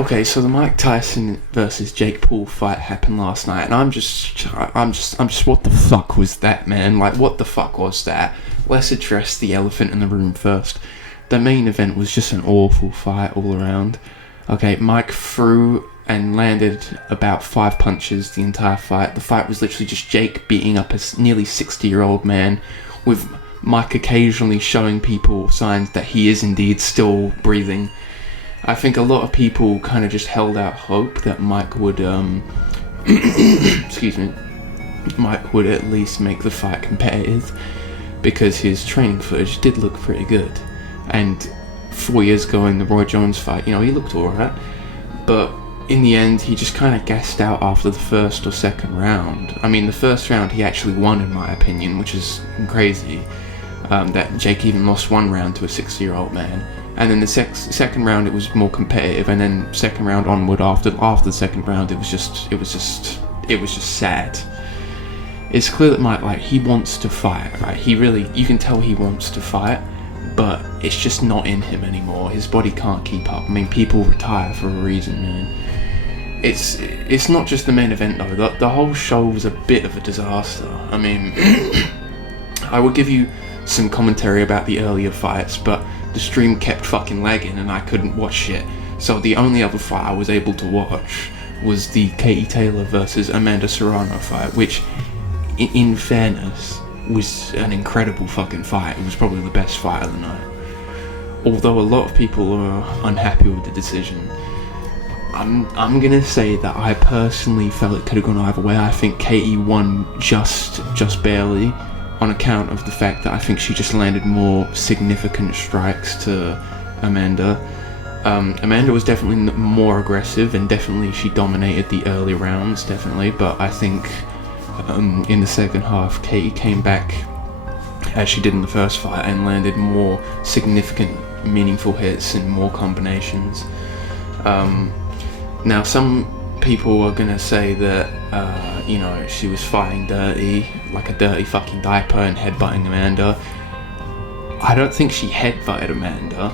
Okay, so the Mike Tyson versus Jake Paul fight happened last night, and I'm just, what the fuck was that, man? Like, what the fuck was that? Let's address the elephant in the room first. The main event was just an awful fight all around. Okay, Mike threw and landed about 5 punches the entire fight. The fight was literally just Jake beating up a nearly 60-year-old man, with Mike occasionally showing people signs that he is indeed still breathing. I think a lot of people kind of just held out hope that Mike would, excuse me, Mike would at least make the fight competitive, because his training footage did look pretty good. And 4 years ago in the Roy Jones fight, he looked alright. But in the end, he just kind of gassed out after the first or second round. I mean, the first round he actually won, in my opinion, which is crazy. That Jake even lost one round to a 60-year-old man. And then the second round it was more competitive, and then second round onward after the second round it was just sad. It's clear that Mike, he wants to fight, right? You can tell he wants to fight, but it's just not in him anymore. His body can't keep up. I mean, people retire for a reason, man. It's not just the main event though. The whole show was a bit of a disaster. I mean, I will give you some commentary about the earlier fights, but the stream kept fucking lagging and I couldn't watch shit. So the only other fight I was able to watch was the Katie Taylor versus Amanda Serrano fight, which, in fairness, was an incredible fucking fight. It was probably the best fight of the night. Although a lot of people are unhappy with the decision, I'm gonna say that I personally felt it could have gone either way. I think Katie won just barely, on account of the fact that I think she just landed more significant strikes to Amanda. Amanda was definitely more aggressive, and definitely she dominated the early rounds, definitely, but I think in the second half Katie came back as she did in the first fight and landed more significant, meaningful hits and more combinations. Now some people are gonna say that she was fighting dirty, like a dirty fucking diaper, and headbutting Amanda. I don't think she headbutted Amanda,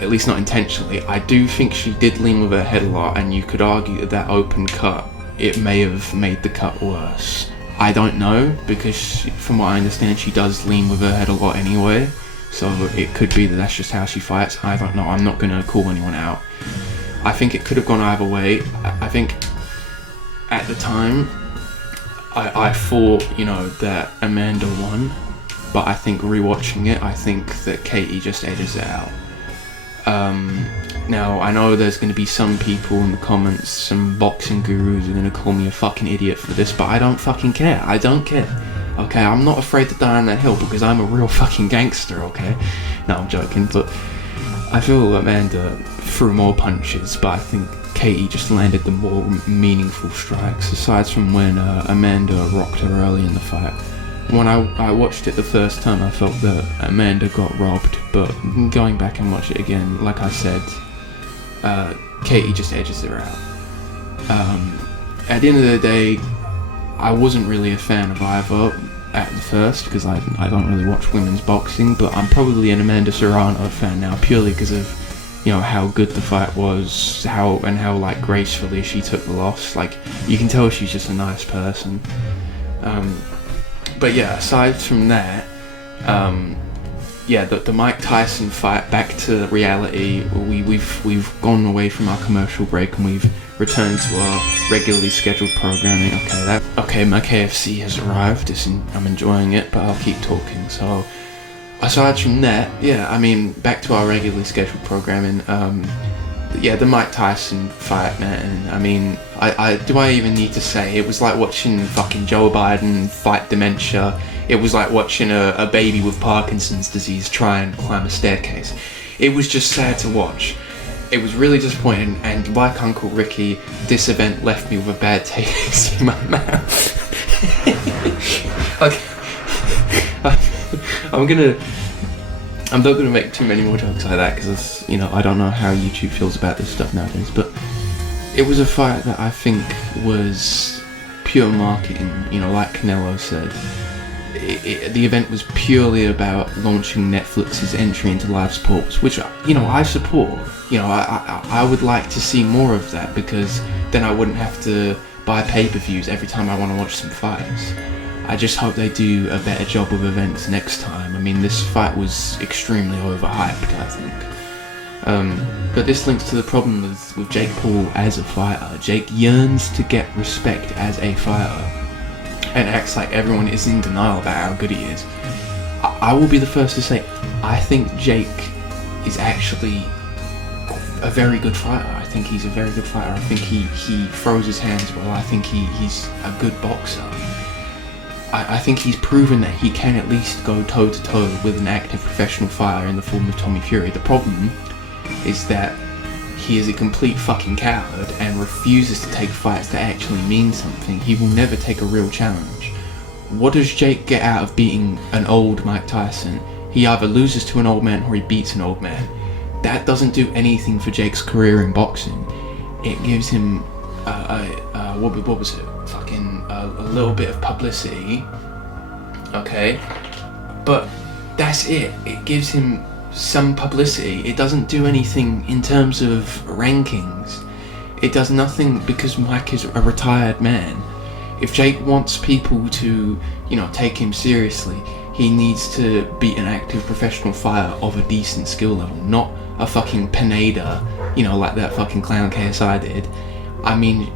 at least not intentionally. I do think she did lean with her head a lot, and you could argue that open cut, it may have made the cut worse. I don't know, because from what I understand she does lean with her head a lot anyway, so it could be that that's just how she fights. I don't know, I'm not gonna call anyone out. I think it could have gone either way. I think at the time I thought that Amanda won, but I think rewatching it, I think that Katie just edges it out. Now I know there's going to be some people in the comments, some boxing gurus, who are going to call me a fucking idiot for this, but I don't fucking care. I don't care. Okay, I'm not afraid to die on that hill because I'm a real fucking gangster, okay? No, I'm joking, but I feel Amanda threw more punches, but I think Katie just landed the more meaningful strikes, aside from when Amanda rocked her early in the fight. When I watched it the first time, I felt that Amanda got robbed, but going back and watch it again, like I said, Katie just edges her out. At the end of the day, I wasn't really a fan of either at the first, because I don't really watch women's boxing, but I'm probably an Amanda Serrano fan now, purely because of how good the fight was, how gracefully she took the loss. Like, you can tell she's just a nice person. But yeah, aside from that, the Mike Tyson fight, back to reality. We've gone away from our commercial break and we've returned to our regularly scheduled programming. Okay, my KFC has arrived. I'm enjoying it, but I'll keep talking. So, aside from that, back to our regularly scheduled programming. The Mike Tyson fight, man. I mean, do I even need to say? It was like watching fucking Joe Biden fight dementia. It was like watching a baby with Parkinson's disease try and climb a staircase. It was just sad to watch. It was really disappointing, and like Uncle Ricky, this event left me with a bad taste in my mouth. I'm not gonna make too many more jokes like that, because I don't know how YouTube feels about this stuff nowadays, but it was a fight that I think was pure marketing, like Canelo said. the event was purely about launching Netflix's entry into live sports, which, you know, I support. You know, I would like to see more of that, because then I wouldn't have to buy pay-per-views every time I want to watch some fights. I just hope they do a better job with events next time. I mean, this fight was extremely overhyped, I think. But this links to the problem with Jake Paul as a fighter. Jake yearns to get respect as a fighter and acts like everyone is in denial about how good he is. I will be the first to say, I think Jake is actually a very good fighter. I think he's a very good fighter. I think he throws his hands well. I think he's a good boxer. I think he's proven that he can at least go toe-to-toe with an active professional fighter in the form of Tommy Fury. The problem is that he is a complete fucking coward and refuses to take fights that actually mean something. He will never take a real challenge. What does Jake get out of beating an old Mike Tyson? He either loses to an old man or he beats an old man. That doesn't do anything for Jake's career in boxing. It gives him what was it? Fucking a little bit of publicity. Okay, but that's it. It gives him some publicity. It doesn't do anything in terms of rankings. It does nothing, because Mike is a retired man. If Jake wants people to, you know, take him seriously, he needs to beat an active professional fighter of a decent skill level, not a fucking Pineda, you know, like that fucking clown KSI did. I mean,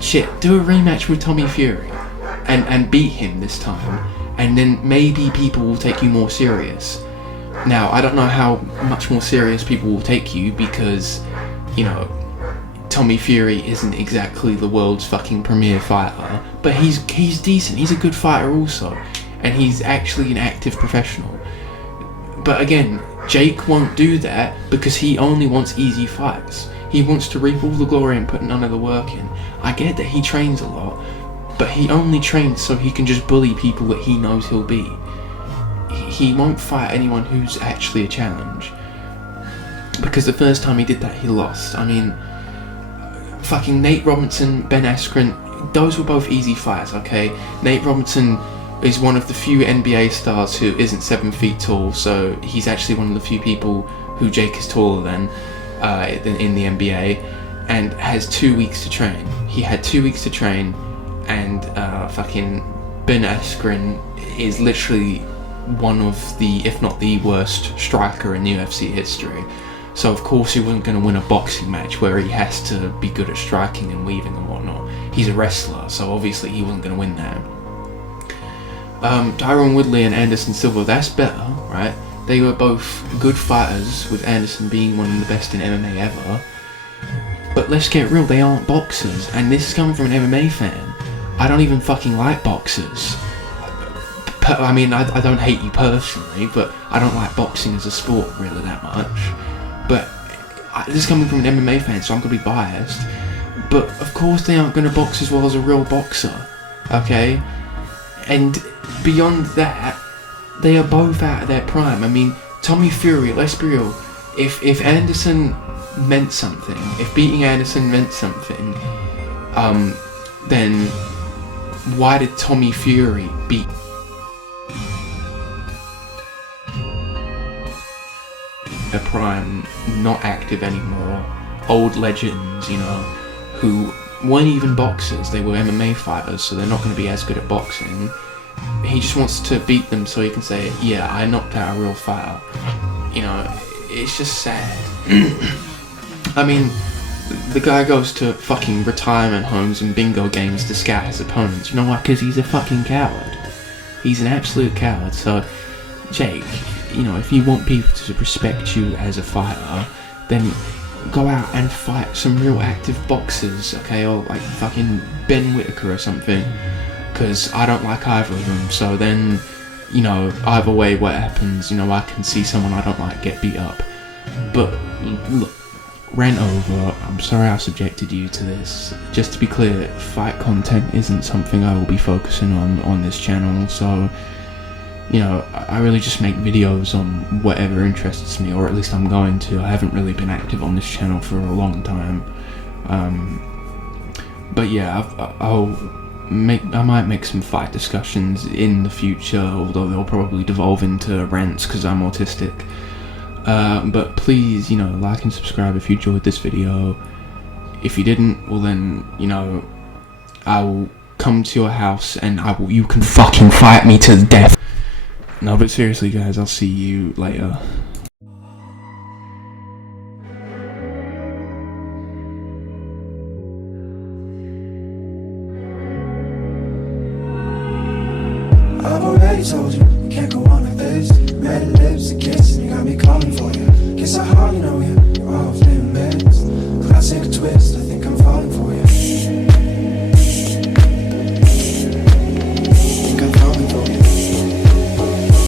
shit, do a rematch with Tommy Fury and beat him this time, and then maybe people will take you more serious. Now, I don't know how much more serious people will take you, because, you know, Tommy Fury isn't exactly the world's fucking premier fighter, but he's decent. He's a good fighter also, and he's actually an active professional. But again, Jake won't do that because he only wants easy fights. He wants to reap all the glory and put none of the work in. I get that he trains a lot, but he only trains so he can just bully people that he knows he'll beat. He won't fight anyone who's actually a challenge, because the first time he did that, he lost. I mean, fucking Nate Robinson, Ben Askren, those were both easy fights, okay? Nate Robinson is one of the few NBA stars who isn't 7 feet tall, so he's actually one of the few people who Jake is taller than in the NBA, and has 2 weeks to train. He had 2 weeks to train, and fucking Ben Askren is literally one of the, if not the worst striker in UFC history. So of course he wasn't going to win a boxing match where he has to be good at striking and weaving and whatnot. He's a wrestler, so obviously he wasn't going to win that. Tyron Woodley and Anderson Silva, that's better, right? They were both good fighters, with Anderson being one of the best in MMA ever. But let's get real, they aren't boxers, and this is coming from an MMA fan. I don't even fucking like boxers. I mean, I don't hate you personally, but I don't like boxing as a sport really that much. But this is coming from an MMA fan, so I'm going to be biased. But of course they aren't going to box as well as a real boxer, okay? And beyond that, they are both out of their prime. I mean, Tommy Fury, let's be real, if Anderson meant something, if beating Anderson meant something, then why did Tommy Fury beat a prime, not active anymore, old legends, you know, who weren't even boxers, they were MMA fighters, so they're not going to be as good at boxing. He just wants to beat them so he can say, yeah, I knocked out a real fighter. You know, it's just sad. I mean, the guy goes to fucking retirement homes and bingo games to scout his opponents. You know why? Because he's a fucking coward. He's an absolute coward. So, Jake, you know, if you want people to respect you as a fighter, then go out and fight some real active boxers, okay? Or like fucking Ben Whittaker or something. Because I don't like either of them. So then, you know, either way what happens, you know, I can see someone I don't like get beat up. But look, rant over, I'm sorry I subjected you to this. Just to be clear, fight content isn't something I will be focusing on this channel, so, you know, I really just make videos on whatever interests me, or at least I'm going to. I haven't really been active on this channel for a long time. But yeah, I might make some fight discussions in the future, although they'll probably devolve into rants because I'm autistic. But please, like and subscribe if you enjoyed this video. If you didn't, well then, I will come to your house and you can fucking fight me to death. No, but seriously guys, I'll see you later. I've already told you, can't go on like this. Red lips and kisses, you got me calling for you. Guess I hardly know you.